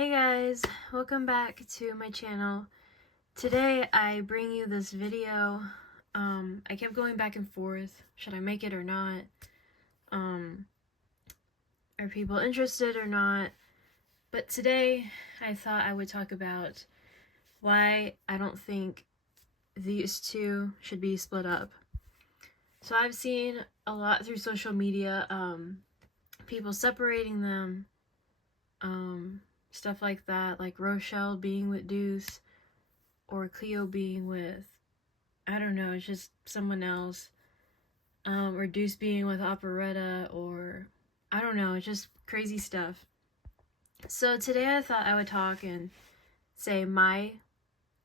Hey guys, welcome back to my channel. Today I bring you this video. I kept going back and forth. Should I make it or not? Are people interested or not? But today I thought I would talk about why I don't think these two should be split up. So I've seen a lot through social media, people separating them, stuff like that, like Rochelle being with Deuce, or Cleo being with, I don't know, it's just someone else, or Deuce being with Operetta, or I don't know, it's just crazy stuff. So today I thought I would talk and say my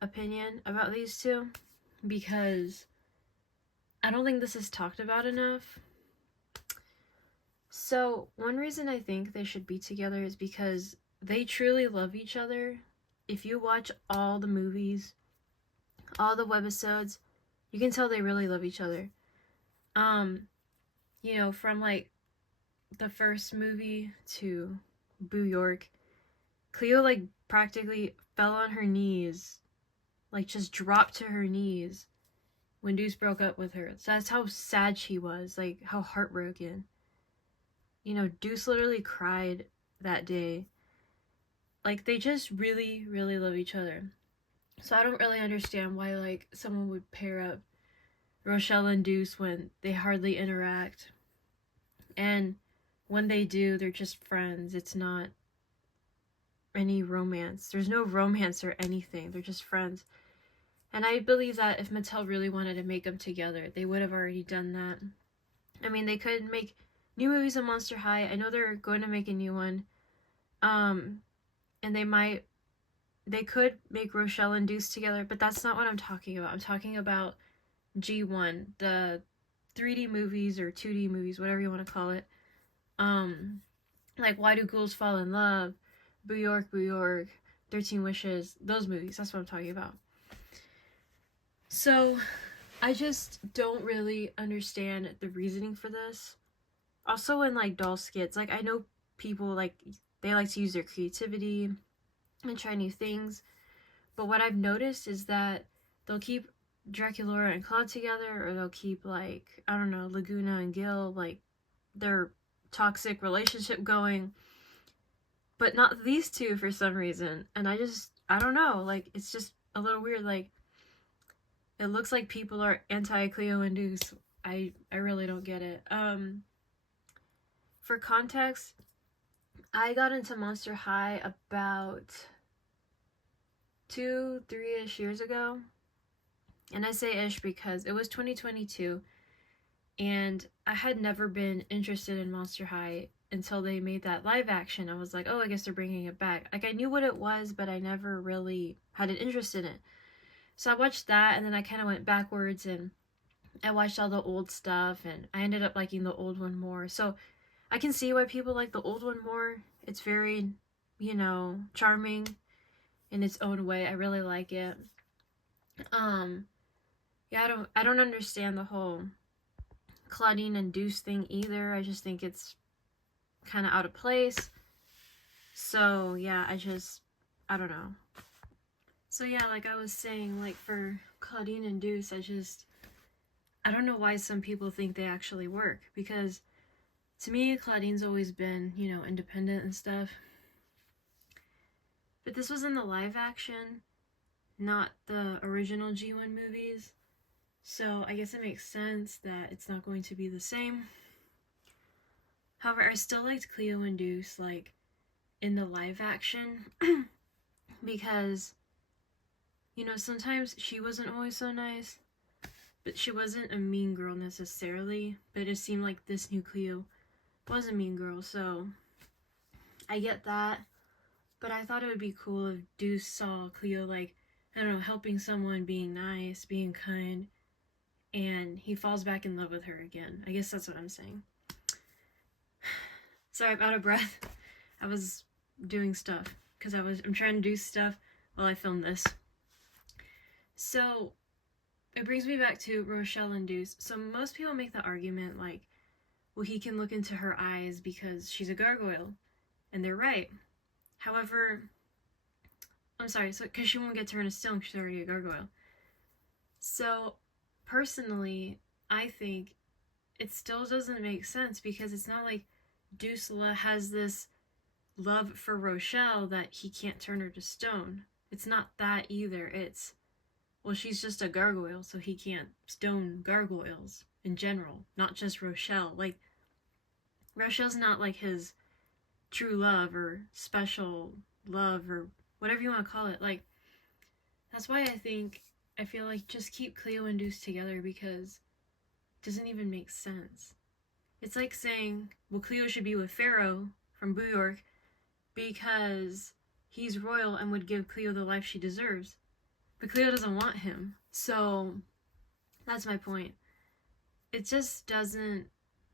opinion about these two, because I don't think this is talked about enough. So one reason I think they should be together is because they truly love each other. If you watch all the movies, all the webisodes, you can tell they really love each other. You know, from like the first movie to Boo York, Cleo like practically fell on her knees, like just dropped to her knees when Deuce broke up with her. So that's how sad she was, like how heartbroken. You know, Deuce literally cried that day. Like they just really, really love each other. So I don't really understand why like someone would pair up Rochelle and Deuce when they hardly interact. And when they do, they're just friends. It's not any romance. There's no romance or anything. They're just friends. And I believe that if Mattel really wanted to make them together, they would have already done that. I mean, they could make new movies of Monster High. I know they're going to make a new one. And they could make Rochelle and Deuce together, but that's not what I'm talking about. I'm talking about G1, the 3D movies or 2D movies, whatever you want to call it. Like Why Do Ghouls Fall in Love, Boo York, 13 Wishes, those movies, that's what I'm talking about. So I just don't really understand the reasoning for this. Also in like doll skits, like I know people like they like to use their creativity and try new things, but what I've noticed is that they'll keep Draculaura and Claude together, or they'll keep like, I don't know, Laguna and Gil, like their toxic relationship going, but not these two for some reason. And I don't know, like it's just a little weird. Like it looks like people are anti Cleo and Deuce. I really don't get it. For context, I got into Monster High about 2-3-ish years ago. And I say ish because it was 2022 and I had never been interested in Monster High until they made that live action. I was like, oh, I guess they're bringing it back. Like I knew what it was, but I never really had an interest in it. So I watched that and then I kind of went backwards and I watched all the old stuff and I ended up liking the old one more. So I can see why people like the old one more. It's very, you know, charming in its own way. I really like it. Yeah, I don't understand the whole Claudine and Deuce thing either. I just think it's kind of out of place. So yeah, I don't know. So yeah, like I was saying, like for Claudine and Deuce, I don't know why some people think they actually work, because to me, Claudine's always been, you know, independent and stuff. But this was in the live action, not the original G1 movies. So I guess it makes sense that it's not going to be the same. However, I still liked Cleo and Deuce, like, in the live action. Because, you know, sometimes she wasn't always so nice. But she wasn't a mean girl necessarily. But it seemed like this new Cleo was a mean girl, so I get that. But I thought it would be cool if Deuce saw Cleo, like, I don't know, helping someone, being nice, being kind, and he falls back in love with her again. I guess that's what I'm saying. Sorry, I'm out of breath. I was doing stuff because I'm trying to do stuff while I film this. So it brings me back to Rochelle and Deuce. So most people make the argument like, well, he can look into her eyes because she's a gargoyle, and they're right. However, I'm sorry, so because she won't get turned to stone, she's already a gargoyle. So, personally, I think it still doesn't make sense because it's not like Deuce has this love for Rochelle that he can't turn her to stone. It's not that either. It's, well, she's just a gargoyle, so he can't stone gargoyles in general, not just Rochelle. Like, Rochelle's not like his true love or special love or whatever you want to call it. Like, that's why I feel like just keep Cleo and Deuce together because it doesn't even make sense. It's like saying, well, Cleo should be with Pharaoh from New York because he's royal and would give Cleo the life she deserves. But Cleo doesn't want him. So that's my point. It just doesn't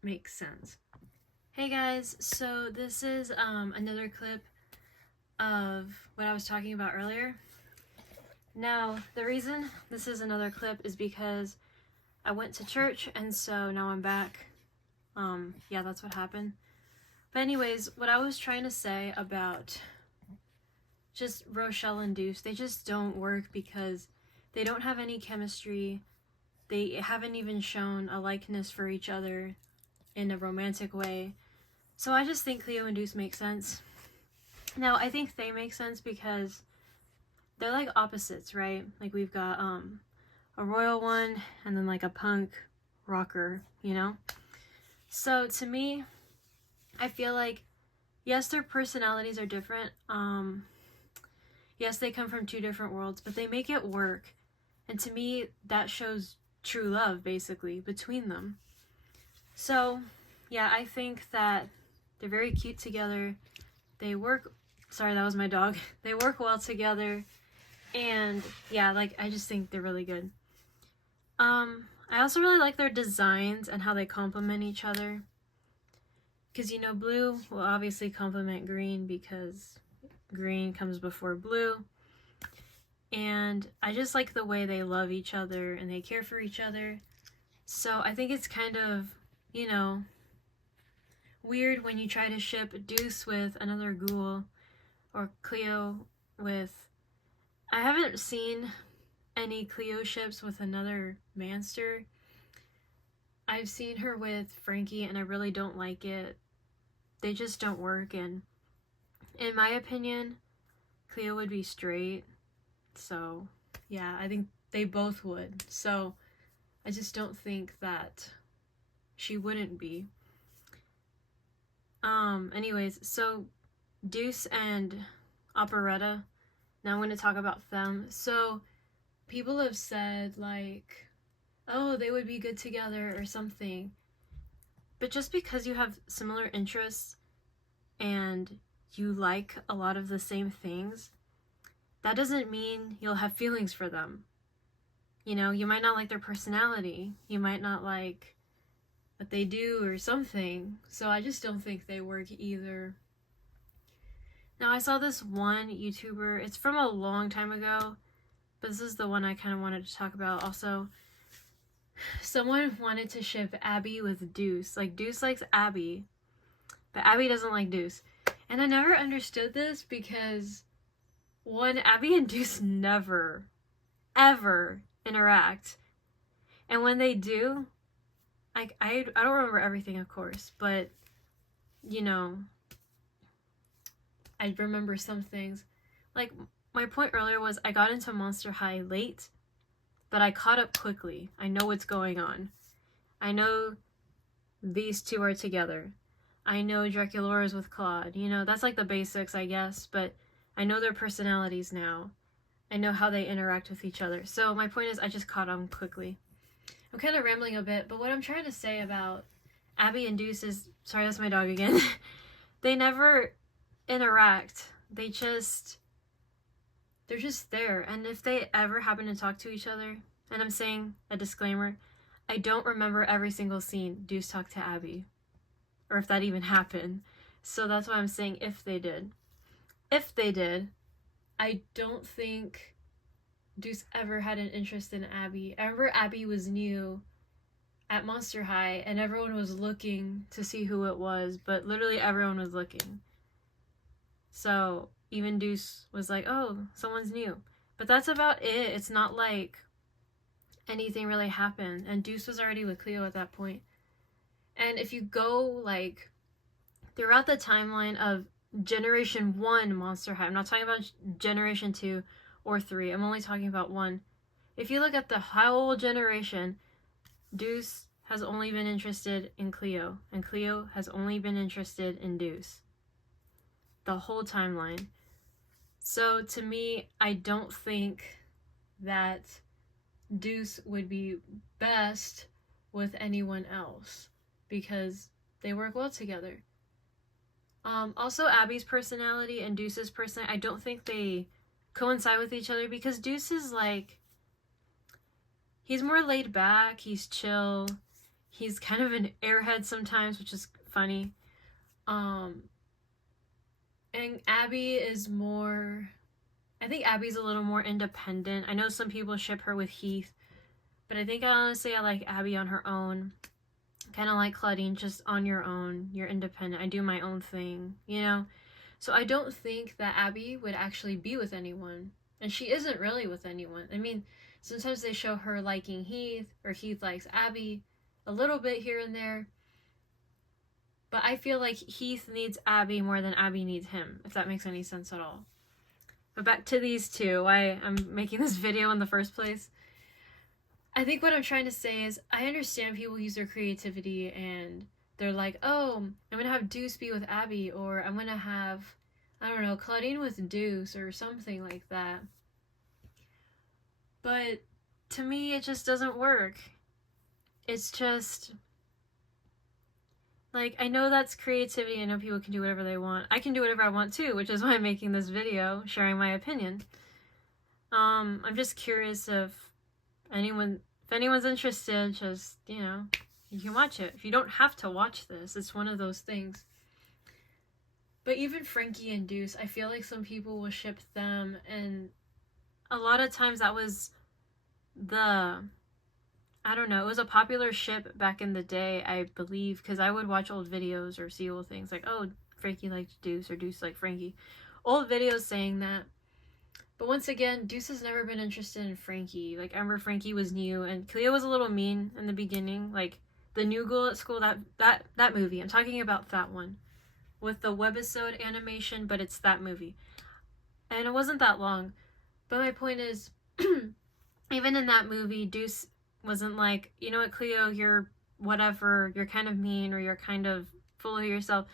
make sense. Hey guys, so this is another clip of what I was talking about earlier. Now, the reason this is another clip is because I went to church and so now I'm back. Yeah, that's what happened. But anyways, what I was trying to say about just Rochelle and Deuce, they just don't work because they don't have any chemistry. They haven't even shown a likeness for each other in a romantic way. So I just think Cleo and Deuce make sense. Now, I think they make sense because they're like opposites, right? Like we've got a royal one and then like a punk rocker, you know? So to me, I feel like, yes, their personalities are different. Yes, they come from two different worlds, but they make it work. And to me, that shows true love, basically, between them. So, yeah, I think that they're very cute together. They work... Sorry, that was my dog. They work well together. And, yeah, like, I just think they're really good. I also really like their designs and how they complement each other. Because, you know, blue will obviously complement green because green comes before blue. And I just like the way they love each other and they care for each other. So I think it's kind of, you know, weird when you try to ship Deuce with another ghoul or Cleo with... I haven't seen any Cleo ships with another manster. I've seen her with Frankie and I really don't like it. They just don't work, and in my opinion, Cleo would be straight. So, yeah, I think they both would. So, I just don't think that she wouldn't be. Anyways, so Deuce and Operetta, now I'm going to talk about them. So, people have said, like, oh, they would be good together or something. But just because you have similar interests and you like a lot of the same things, that doesn't mean you'll have feelings for them. You know, you might not like their personality. You might not like what they do or something. So I just don't think they work either. Now, I saw this one YouTuber. It's from a long time ago, but this is the one I kind of wanted to talk about also. Someone wanted to ship Abby with Deuce. Like, Deuce likes Abby, but Abby doesn't like Deuce. And I never understood this because, one, Abby and Deuce never, ever interact. And when they do, I don't remember everything, of course, but, you know, I remember some things. Like, my point earlier was I got into Monster High late, but I caught up quickly. I know what's going on. I know these two are together. I know Draculaura's with Claude. You know, that's like the basics, I guess, but I know their personalities now. I know how they interact with each other. So my point is I just caught on quickly. I'm kind of rambling a bit, but what I'm trying to say about Abby and Deuce is... Sorry, that's my dog again. They never interact. They're just there. And if they ever happen to talk to each other, and I'm saying a disclaimer, I don't remember every single scene Deuce talked to Abby, or if that even happened. So that's why I'm saying if they did. If they did, I don't think Deuce ever had an interest in Abby. I remember Abby was new at Monster High, and everyone was looking to see who it was, but literally everyone was looking. So, even Deuce was like, oh, someone's new. But that's about it. It's not like anything really happened. And Deuce was already with Cleo at that point. And if you go, like, throughout the timeline of Generation 1 Monster High, I'm not talking about Generation 2 or 3, I'm only talking about 1. If you look at the whole generation, Deuce has only been interested in Cleo, and Cleo has only been interested in Deuce. The whole timeline. So to me, I don't think that Deuce would be best with anyone else because they work well together. Also, Abby's personality and Deuce's personality, I don't think they coincide with each other because Deuce is like, he's more laid back, he's chill, he's kind of an airhead sometimes, which is funny. And Abby is more, I think Abby's a little more independent. I know some people ship her with Heath, but I think honestly I like Abby on her own. Kind of like Claudine, just on your own. You're independent. I do my own thing, you know? So I don't think that Abby would actually be with anyone. And she isn't really with anyone. I mean, sometimes they show her liking Heath, or Heath likes Abby a little bit here and there. But I feel like Heath needs Abby more than Abby needs him, if that makes any sense at all. But back to these two, why I'm making this video in the first place. I think what I'm trying to say is I understand people use their creativity and they're like, oh, I'm going to have Deuce be with Abby, or I'm going to have, I don't know, Claudine with Deuce, or something like that. But to me, it just doesn't work. It's just, like, I know that's creativity. I know people can do whatever they want. I can do whatever I want too, which is why I'm making this video, sharing my opinion. I'm just curious if anyone's interested, just, you know, you can watch it. If you don't have to watch this, it's one of those things. But even Frankie and Deuce, I feel like some people will ship them, and a lot of times that was I don't know, it was a popular ship back in the day, I believe, because I would watch old videos or see old things like, oh, Frankie liked Deuce, or Deuce liked Frankie. Old videos saying that. But once again, Deuce has never been interested in Frankie. Like, I remember Frankie was new, and Cleo was a little mean in the beginning. Like, the new girl at school, that movie. I'm talking about that one. With the webisode animation, but it's that movie. And it wasn't that long. But my point is, even in that movie, Deuce wasn't like, you know what, Cleo, you're whatever, you're kind of mean, or you're kind of full of yourself.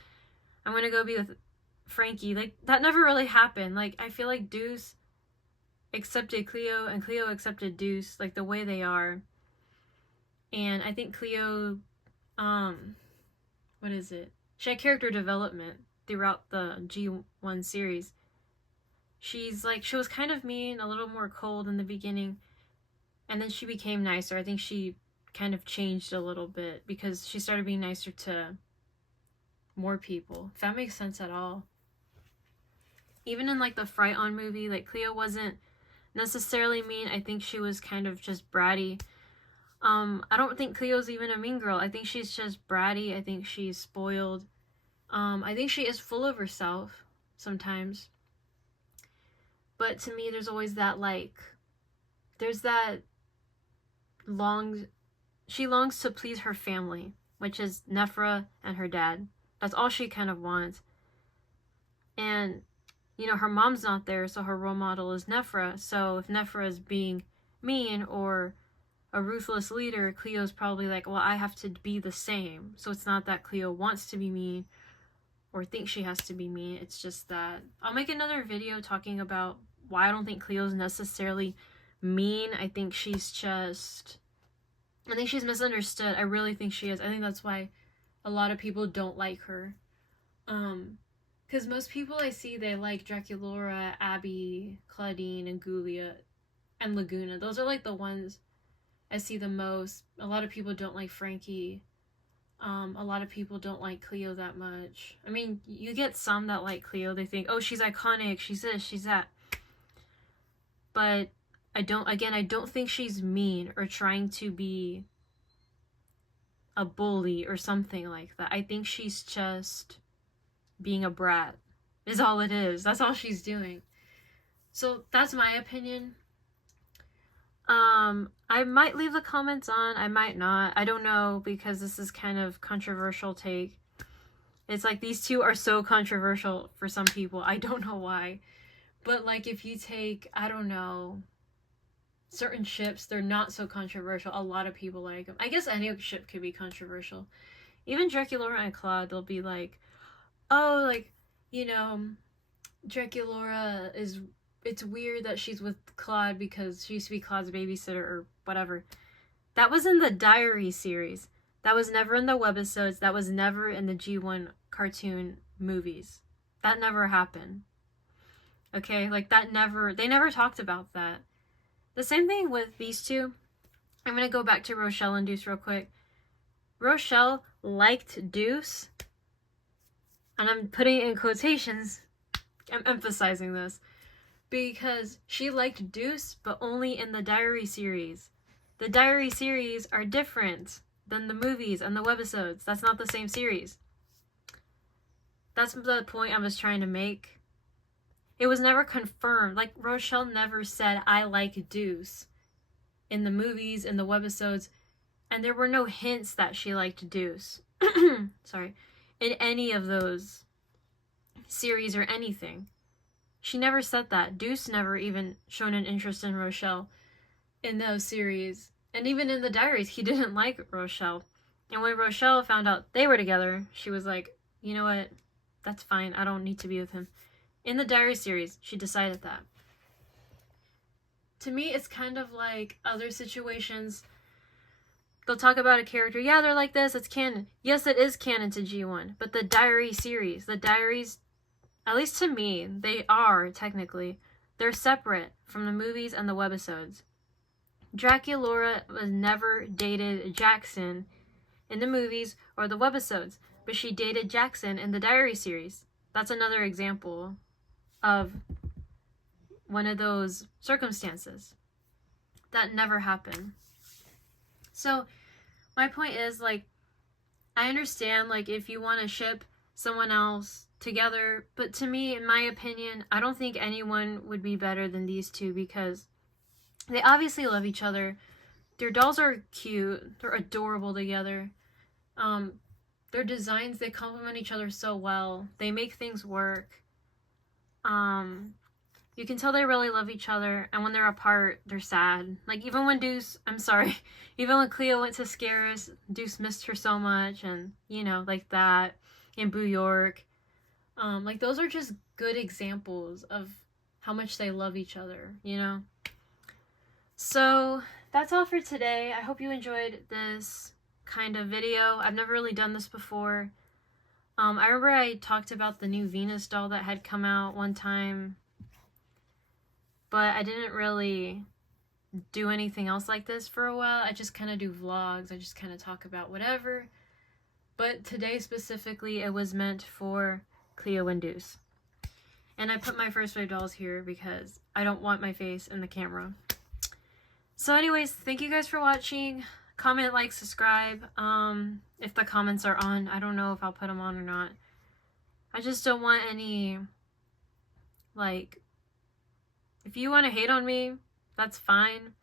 I'm gonna go be with Frankie. Like, that never really happened. Like, I feel like Deuce accepted Cleo and Cleo accepted Deuce, like the way they are. And I think Cleo, what is it? She had character development throughout the G1 series. She was kind of mean, a little more cold in the beginning, and then she became nicer. I think she kind of changed a little bit because she started being nicer to more people, if that makes sense at all. Even in like the Fright On movie, like Cleo wasn't necessarily mean. I think she was kind of just bratty. I don't think Cleo's even a mean girl. I think she's just bratty. I think she's spoiled. I think she is full of herself sometimes. But to me, there's always that, like, there's that she longs to please her family, which is Nephra and her dad. That's all she kind of wants. And, you know, her mom's not there, so her role model is Nephra. So if Nephra is being mean or a ruthless leader, Cleo's probably like, well, I have to be the same. So it's not that Cleo wants to be mean or thinks she has to be mean. It's just that I'll make another video talking about why I don't think Cleo's necessarily mean. I think she's misunderstood. I really think she is. I think that's why a lot of people don't like her. Because most people I see, they like Draculaura, Abby, Claudine, and Gulia, and Laguna. Those are like the ones I see the most. A lot of people don't like Frankie. A lot of people don't like Cleo that much. I mean, you get some that like Cleo. They think, oh, she's iconic, she's this, she's that. But I don't think she's mean or trying to be a bully or something like that. I think she's just being a brat, is all it is. That's all she's doing. So that's my opinion. I might leave the comments on, I might not. I don't know, because this is kind of controversial take. It's like these two are so controversial for some people. I don't know why. But like if you take, I don't know, certain ships, they're not so controversial. A lot of people like them. I guess any ship could be controversial. Even Draculaura and Claude, they'll be like, oh, like, you know, Draculaura is, it's weird that she's with Claude because she used to be Claude's babysitter or whatever. That was in the Diary series. That was never in the webisodes. That was never in the G1 cartoon movies. That never happened. Okay, like that never, they never talked about that. The same thing with these two. I'm going to go back to Rochelle and Deuce real quick. Rochelle liked Deuce, and I'm putting it in quotations. I'm emphasizing this. Because she liked Deuce, but only in the Diary series. The Diary series are different than the movies and the webisodes. That's not the same series. That's the point I was trying to make. It was never confirmed. Like, Rochelle never said, I like Deuce in the movies, in the webisodes, and there were no hints that she liked Deuce. Sorry. In any of those series or anything. She never said that. Deuce never even shown an interest in Rochelle in those series. And even in the diaries, he didn't like Rochelle. And when Rochelle found out they were together, she was like, you know what? That's fine. I don't need to be with him. In the Diary series, she decided that. To me, it's kind of like other situations. They'll talk about a character. Yeah, they're like this. It's canon. Yes, it is canon to G1. But the Diary series, the Diaries, at least to me, they are, technically. They're separate from the movies and the webisodes. Draculaura was never dated Jackson in the movies or the webisodes, but she dated Jackson in the Diary series. That's another example of one of those circumstances. That never happened. So, my point is, like, I understand, like, if you want to ship someone else together, but to me, in my opinion, I don't think anyone would be better than these two because they obviously love each other. Their dolls are cute. They're adorable together. Their designs, they complement each other so well. They make things work. You can tell they really love each other, and when they're apart, they're sad. Like, even when even when Cleo went to Scaris, Deuce missed her so much, and, you know, like that, in Boo York. Like, those are just good examples of how much they love each other, you know? So, that's all for today. I hope you enjoyed this kind of video. I've never really done this before. I remember I talked about the new Venus doll that had come out one time, but I didn't really do anything else like this for a while. I just kind of do vlogs. I just kind of talk about whatever. But today specifically, it was meant for Cleo and Deuce. And I put my first wave dolls here because I don't want my face in the camera. So anyways, thank you guys for watching. Comment, like, subscribe. If the comments are on, I don't know if I'll put them on or not. I just don't want any, like, if you want to hate on me, that's fine.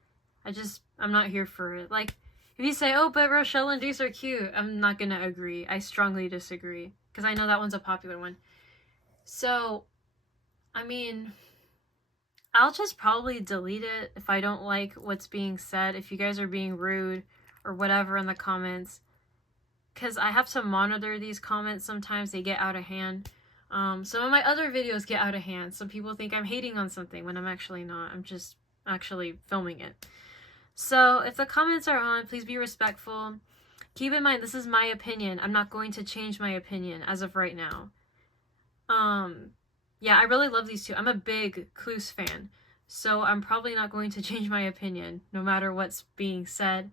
I'm not here for it. Like, if you say, oh, but Rochelle and Deuce are cute, I'm not gonna agree. I strongly disagree. Because I know that one's a popular one. So, I mean, I'll just probably delete it if I don't like what's being said. If you guys are being rude or whatever in the comments. Because I have to monitor these comments. Sometimes they get out of hand. Some of my other videos get out of hand. Some people think I'm hating on something when I'm actually not. I'm just actually filming it. So if the comments are on, please be respectful. Keep in mind, this is my opinion. I'm not going to change my opinion as of right now. Yeah, I really love these two. I'm a big Cluse fan. So I'm probably not going to change my opinion no matter what's being said.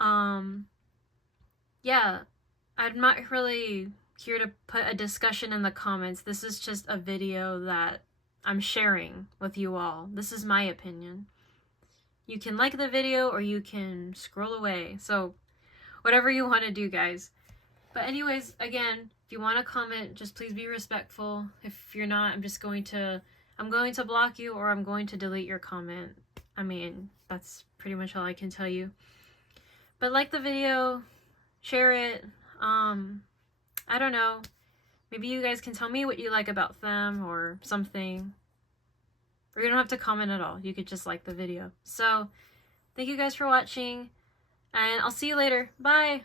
Yeah, I'm not really here to put a discussion in the comments. This is just a video that I'm sharing with you all. This is my opinion. You can like the video or you can scroll away. So whatever you want to do, guys. But anyways, again, If you want to comment, just please be respectful. If you're not, I'm going to block you, or I'm going to delete your comment. I mean, that's pretty much all I can tell you. But like the video, share it. I don't know. Maybe you guys can tell me what you like about them or something. Or you don't have to comment at all. You could just like the video. So, thank you guys for watching. And I'll see you later. Bye!